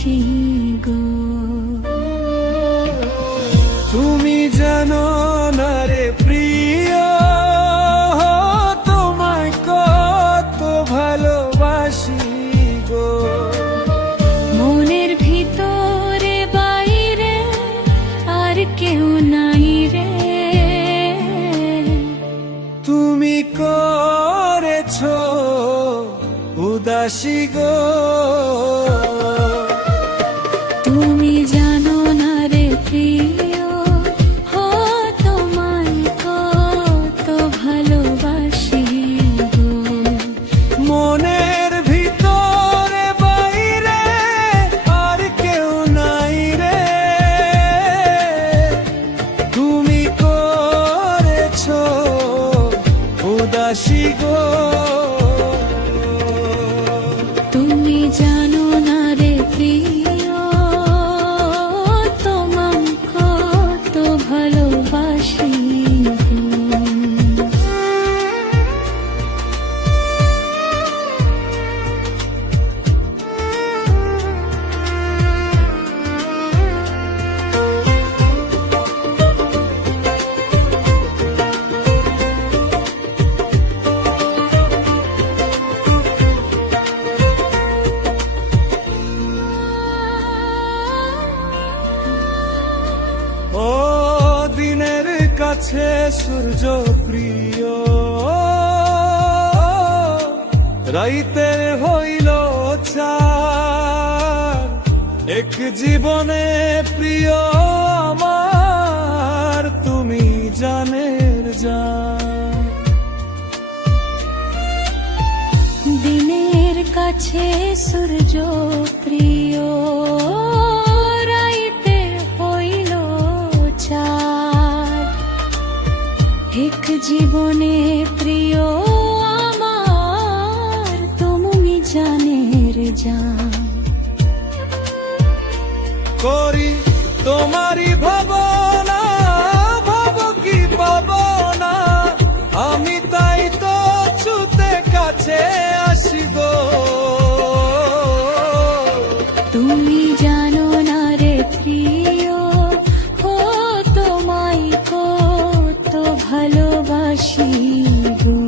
ভালোবাসি গো। তুমি জানো না রে প্রিয়, তোমায় কত ভালোবাসি গো। মনের ভিতরে বাইরে আর কেউ নাই রে, তুমি করেছো উদাসী গো। তুমি জানো না রে প্রিয়, তোমায় কত ভালোবাসি গো। মনের ভিতরে বাইরে আর কেউ নাই রে, তুমি করেছো উদাসী গো। তুমি জানো না রে প্রিয়, তোমায় কত ভালোবাসি গো। ও দিনের কাছে সূর্য প্রিয়, রাইতের হইল চার। এক জীবনে প্রিয় আমার, তুমি জানের জান। দিনের কাছে সূর্য প্রিয়, রাইতে হইল চাঁদ। এক জীবনে প্রিয় আমার, তুমি জানের জান। করি তোমারই ভাবনা, ভাব কি পাবনা, আমি তাই তো ছুতে কাছে আসি গো। তুমি জানো না রে প্রিয়, তোমায় কত ভালোবাসি গো।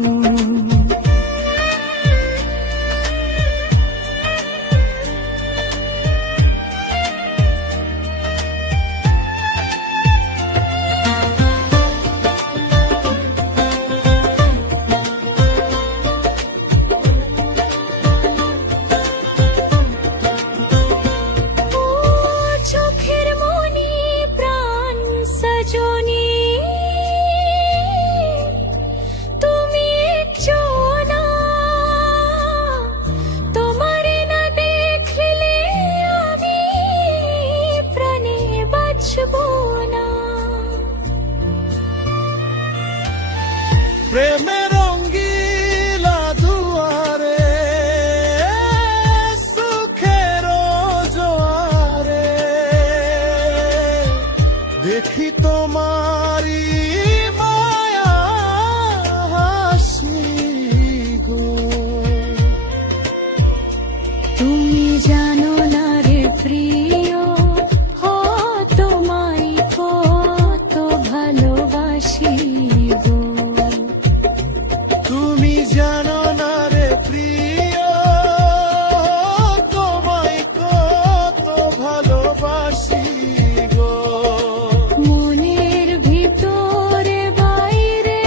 চোখের মনি প্রাণ সজনী, তুমি একজনা, তোমারে না দেখলে আমি প্রাণে বাঁচব না। প্রেমের রঙ্গিলা দুয়ারে, সুখের জোয়ারে, দেখি তোমারি মায়া হাসি গো। তুমি জানো না রে প্রিয়, তোমায় কত ভালোবাসি গো। তুমি জানো না রে প্রিয়, তোমায় কত ভালোবাসি গো। মনের ভিতরে বাইরে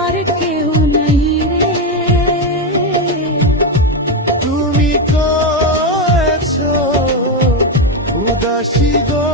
আর কেউ নাই রে, তুমি করেছো উদাসী গো।